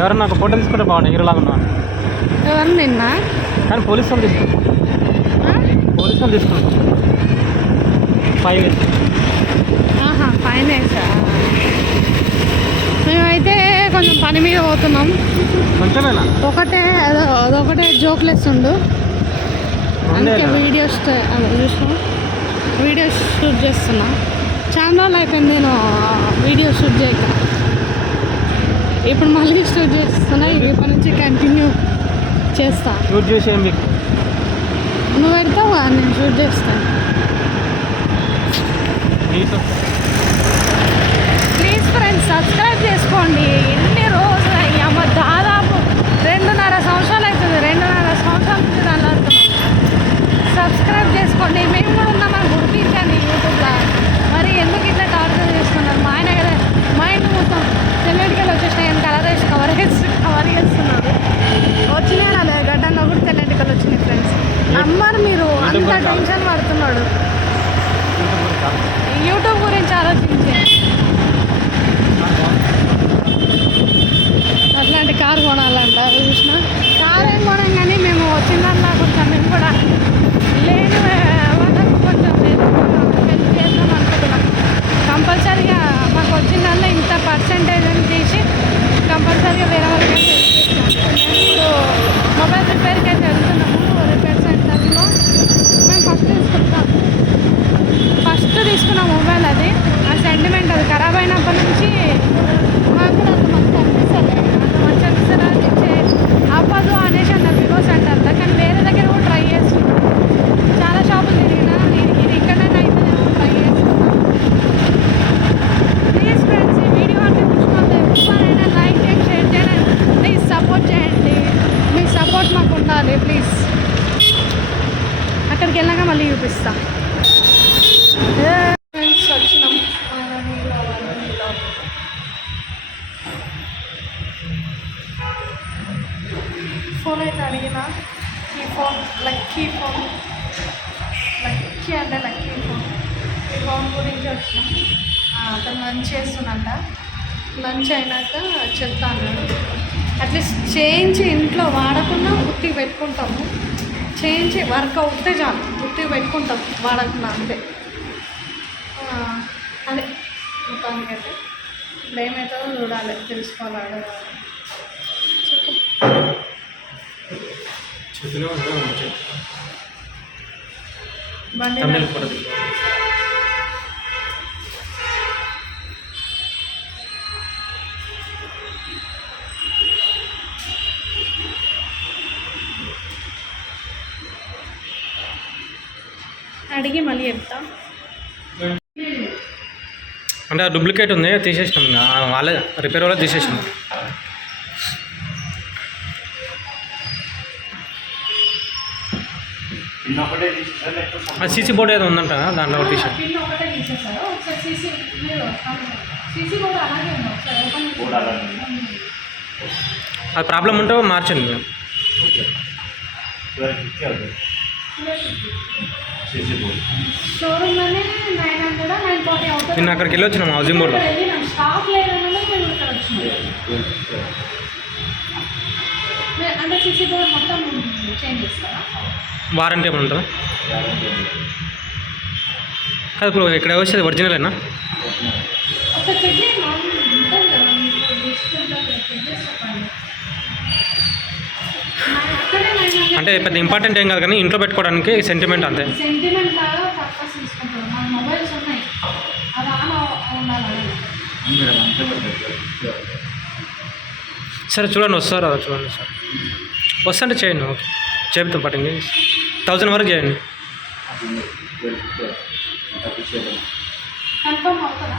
ఎవరన్నా ఒక ఫోటో తీసుకుంటే బాగుంది హీరోలాగా ఉన్నాను ఎవరు నిన్న? కానీ పోలీసు వాళ్ళు తీసుకుంటాం పోలీసు వాళ్ళు తీసుకుంటాం ఫైవ్ ఇయర్స్ ఆహా ఫైనాన్స్ మేమైతే కొంచెం పని మీద పోతున్నాం. కొంచెమేనా ఒకటే అదో అదొకటే జోక్లెస్ అందుకే రెండేనా? వీడియో చూసిన వీడియో షూట్ చేస్తున్నా. చాలా రోజులు అయిపోయింది నేను వీడియో షూట్ చేయక. ఇప్పుడు మళ్ళీ షూట్ చేస్తున్నా ఇప్పటి నుంచి కంటిన్యూ చేస్తా. షూట్ చేసి నువ్వు పెడతావు? నేను షూట్ చేస్తాను ప్లీజ్ ఫ్రెండ్స్ సబ్స్క్రైబ్ చేసుకోండి. ఎన్ని రోజులు అయ్యామో దాదాపు రెండున్నర సంవత్సరాలు అవుతుంది రెండున్నర సంవత్సరాల నుంచి అల్లాడుతున్నాం సబ్స్క్రైబ్ చేసుకోండి మేము కూడా ఉన్నామని గుర్తించండి యూట్యూబ్లో మరి ఎందుకు ఇట్లా టార్చర్ చేస్తున్నారు మా ఆయన కదా మా ఇంటి మొత్తం తెల్లటికలు వచ్చేసినాయి అని కలర్ వేసి కవర్ వేసి కవర్ చేస్తున్నారు వచ్చినాయి అలా గడ్డంలో కూడా తెల్లటికలు వచ్చినాయి నమ్మరు మీరు అంత టెన్షన్ పడుతున్నాడు. యూట్యూబ్ గురించి ఆలోచించే అట్లాంటి కారు కొనాలంట చూసిన? కారు ఏం కొనాం కానీ మేము వచ్చిందల్లా కొంచెం మేము కూడా. లేని వాళ్ళకు కొంచెం హెల్ప్ చేద్దాం అనుకుంటున్నాం కంపల్సరీగా మాకు వచ్చిందల్లా ఇంత పర్సంటేజ్ అని తీసి కంపల్సరీగా వేరే వాళ్ళకి హెల్ప్ చేస్తాం మేము ఇప్పుడు మొబైల్ రిపేర్కి అయితే వెళ్తున్నాము రిపేర్ సెంటర్లో మేము ఫస్ట్ తీసుకుంటాం ఫస్ట్ తీసుకున్న మొబైల్ అది ఆ సెంటిమెంట్ అది ఖరాబ్ అయినప్పటి నుంచి మాకు కూడా అంత మంచి అనిపిస్తుంది అంత మంచి అనిపిస్తుంది అది ఇచ్చే అవ్వదు అనేసి అన్నారు వివో సెంటర్లో కానీ వేరే దగ్గర కూడా ట్రై చేస్తున్నాం చాలా షాపులు తిరిగినా ఇది ఇది ఇక్కడైనా అయితే ట్రై చేస్తున్నాం ప్లీజ్ ఫ్రెండ్స్ ఈ వీడియో అంటే చూసుకోండి ఎవరైనా లైక్ చేయండి షేర్ చేయండి ప్లీజ్ సపోర్ట్ చేయండి మీ సపోర్ట్ మాకు ఉండాలి ప్లీజ్ అక్కడికి వెళ్ళాక మళ్ళీ చూపిస్తా ఫ్రెండ్స్ వచ్చినాం ఫోన్ అయితే అడిగిన ఈ ఫోన్ లక్కీ ఫోన్ లక్కీ అంటే లక్కీ ఫోన్ ఈ ఫోన్ గురించి వచ్చినాం అతను లంచ్ చేస్తున్నట్ట లంచ్ అయినాక చెప్తా అన్నాడు అట్లీస్ట్ చేయించి ఇంట్లో వాడకుండా ఉత్తికి పెట్టుకుంటాము. చేయించి వర్క్ అవుతే చాలు ఉత్తికి పెట్టుకుంటాం వాడకుండా అంతే. అదే. మొత్తానికి ఇప్పుడు ఏమవుతుందో చూడాలి తెలుసుకోవాలి. అడగాలి అడిగి మళ్ళీ చెప్తా. అంటే ఆ డూప్లికేట్ ఉంది తీసేసినాం వాళ్ళే రిపేర్ వాళ్ళే తీసేసినాం సీసీ బోర్డు ఏదో ఉందంట దాంట్లో ఒకటి తీసాం పిన్ ఒకటే తీసేసారు. ఒకసారి సీసీ సీసీ కూడా అలాగే ఉంది. ఒకసారి ఓపెన్ అది ప్రాబ్లం ఉంటే మార్చండి. మేము నిన్న అక్కడికి వెళ్ళి వచ్చినాం హౌసింగ్ బోర్డు అంటే సీసీ బోర్డ్ మొత్తం చేంజ్ చేస్తారా? వారంటీ ఏమైనా ఉంటుందా? కాదు ఇప్పుడు ఇక్కడ వచ్చేది ఒరిజినలేనా అంటే పెద్ద ఇంపార్టెంట్ ఏం కాదు కానీ ఇంట్లో పెట్టుకోవడానికి సెంటిమెంట్ అంతే. సరే చూడండి వస్తారా చూడండి సార్ వస్తుంటే చేయండి ఓకే. చెప్తాం పట్టింది థౌజండ్ వరకు చేయండి. కన్ఫర్మ్ అవుతుందా?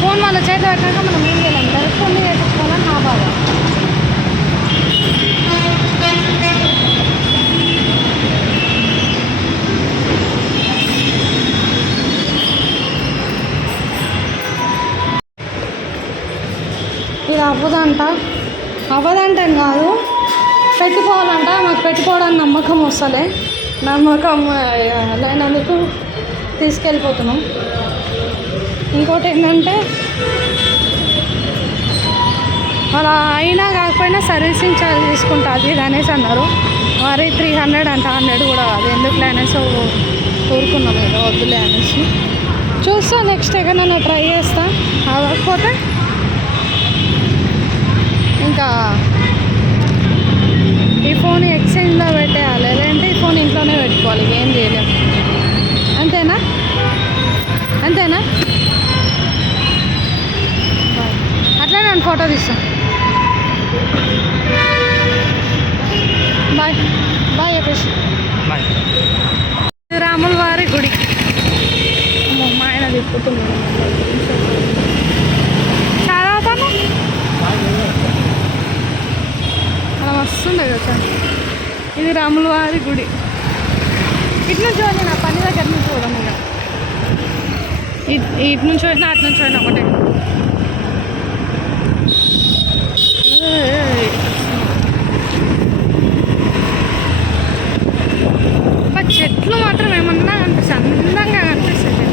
ఫోన్ వాళ్ళ చేతి పెట్టాక మనం ఏం చేయాలి? డైరెక్ట్ ఫోన్ చేయించుకోవాలని నా బాధ. ఇది అవ్వదంట. అవ్వదంటని కాదు. పెట్టుకోవాలంట మాకు పెట్టుకోవడానికి నమ్మకం వస్తలే. నమ్మకం లేనందుకు తీసుకెళ్ళిపోతున్నాం. ఇంకోటి ఏంటంటే అలా అయినా కాకపోయినా సర్వీసింగ్ ఛార్జ్ తీసుకుంటా అది అనేసి అన్నారు. మరి త్రీ హండ్రెడ్ అంట హండ్రెడ్ కూడా కాదు. ఎందుకులే అనేసి కోరుకున్నాం ఏదో వద్దులే అనేసి. చూస్తా నెక్స్ట్ ఎక్కడన్నా ట్రై చేస్తా. అవ్వకపోతే ఇంకా ఈ ఫోన్ ఎక్స్చేంజ్లో పెట్టేయాలి. లేదంటే ఈ ఫోన్ ఇంట్లోనే పెట్టుకోవాలి. ఏం చేయలేం. అంతేనా? అంతేనా? బాయ్. అట్లనే నేను ఫోటో తీస్తాం బాయ్ బాయ్ యపేష్ బాయ్ రాముల వారి గుడి అమ్మో, మా ఆయన తిప్పుతున్నాడు చాలా అవుతాను అలా వస్తుండే కదా ఇది రాముల వారి గుడి. ఇటు నుంచి పోయి నా పని దగ్గర నుంచి ఇక. ఇట్- నుంచి వచ్చినా అటు నుంచి పోయినా ఒకటే. చెట్లు మాత్రం ఏమన్నా కనిపిస్తుంది అందంగా కనిపిస్తుంది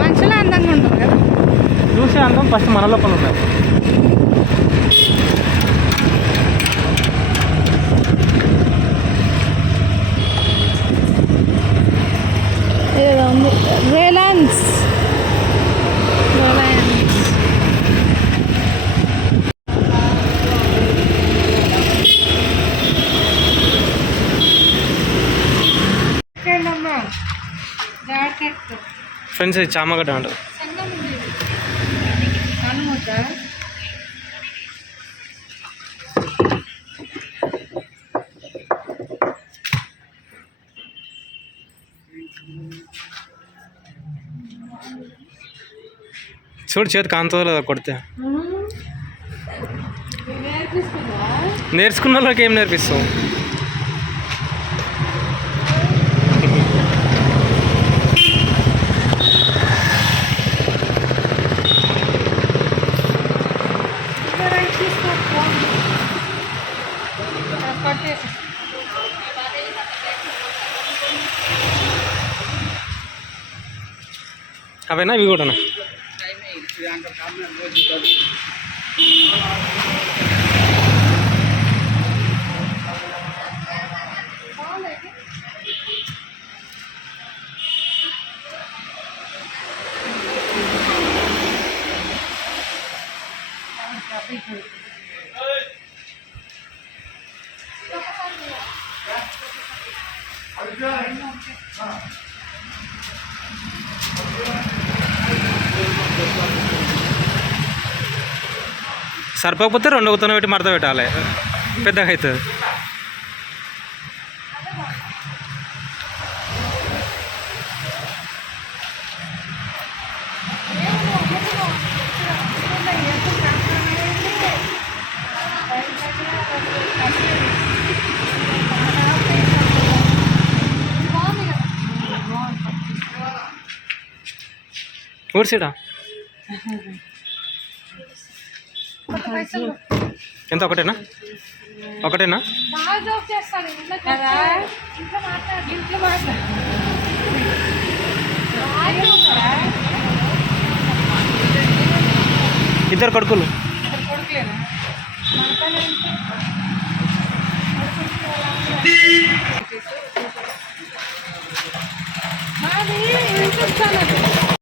మనుషులే అందంగా ఉంటుంది కదా. చూసే అందం ఫస్ట్ మన లోపల ఉన్నది ఏదో ఉంది రిలయన్స్ రిలయన్స్ జాకెట్ ఫ్రెండ్స్ ఇది చామగడ్డ అంటారు చూడు చేతి కాంతో లేదా కొడితే. నేర్చుకున్న వాళ్ళకి ఏం నేర్పిస్తావు? అవేనా ఇవి కూడానా యాంకర్ కారణం చూద్దాము అది సరిపోకపోతే రెండు ఉత్తన పెట్టి మడత పెట్టాలి. పెద్దగా అవుతుంది. ఊడ్సిడా ఎంత ఒకటేనా? ఒకటేనా? ఇద్దరు కొడుకులు. మాది